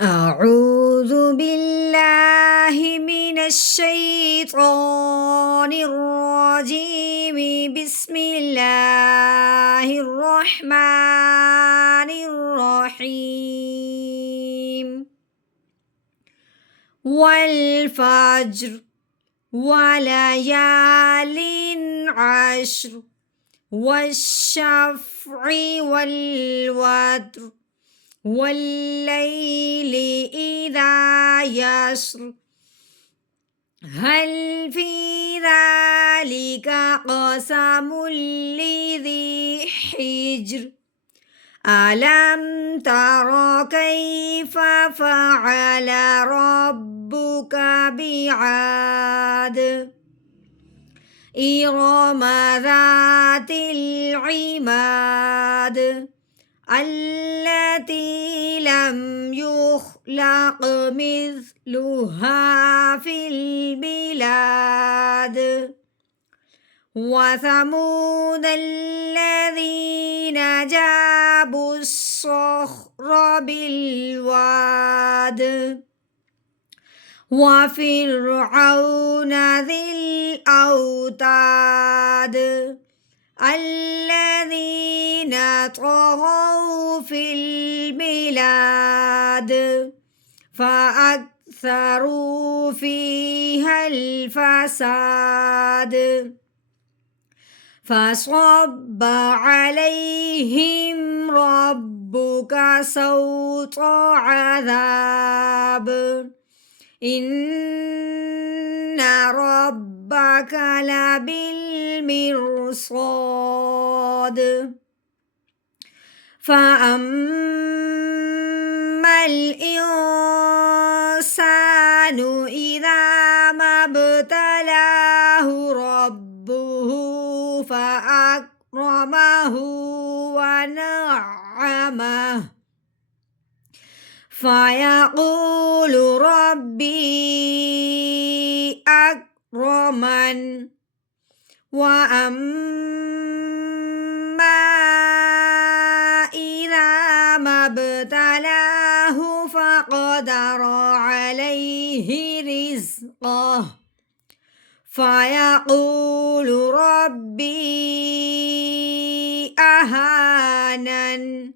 أعوذ بالله من الشيطان الرجيم. بسم الله الرحمن الرحيم. والفجر وليال عشر والشفع والوتر والليل إذا يسر هل في ذلك قسم لذي حجر ألم تر كيف فعل ربك بعاد إرم ذات العماد التي لم يخلق مثلها في البلاد وثمود الذين جابوا الصخر بالواد وفرعون ذي الأوتاد الذين طغوا في البلاد فأكثروا فيها الفساد فصب عليهم ربك سوط عذاب إن ربك لبالمرصاد فأما الإنسان إذا ما ابتلاه ربه فأكرمه ونعمه فيقول ربي أكرمن وأما إذا ما ابتلاه فقدر عليه رزقه فيقول ربي أهانن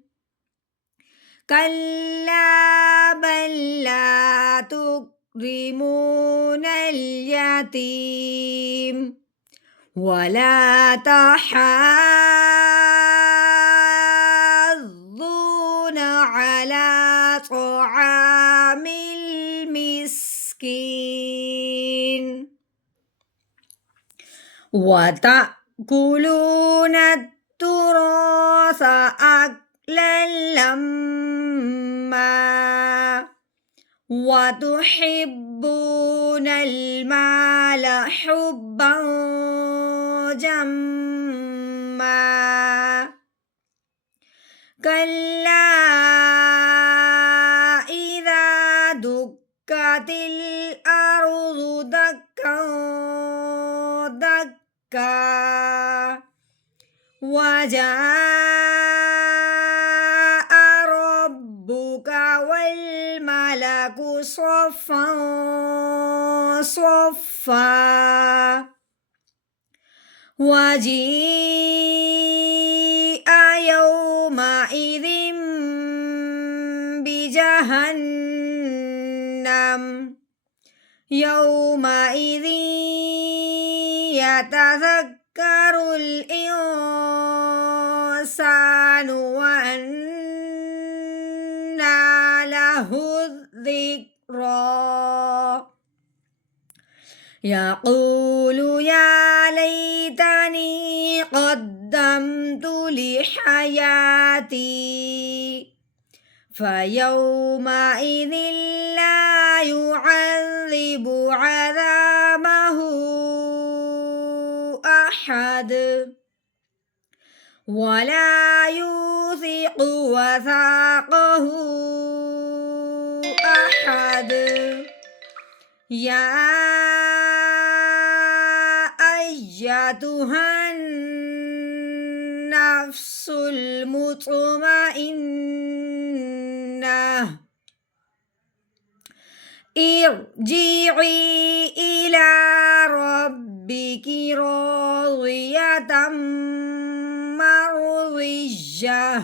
كلا بل لا تكرمون اليتيم ولا تحاضون على طعام المسكين وتأكلون التراث أكلا لما وتحبون المال حبا جما كلا إذا دكت الأرض دكا دكا وجاء ربك والملك صفا صفا وجيء يومئذ بجهنم يومئذ يتذكر الإنسان وأنى له الذكرى يقول يا ليتني قدمت لحياتي فيومئذ لا يعذب عذابه أحد ولا يوثق وثاقه أحد يا أيتها النفس المطمئنة ارجعي إلى ربك راضية مرضية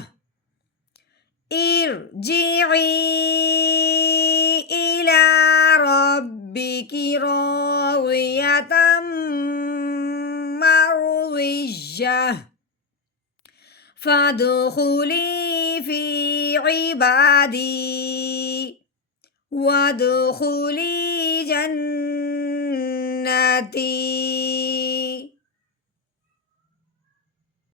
ارجعي إلى ربك راضية مرضية فادخلي في عبادي وادخلي جنتي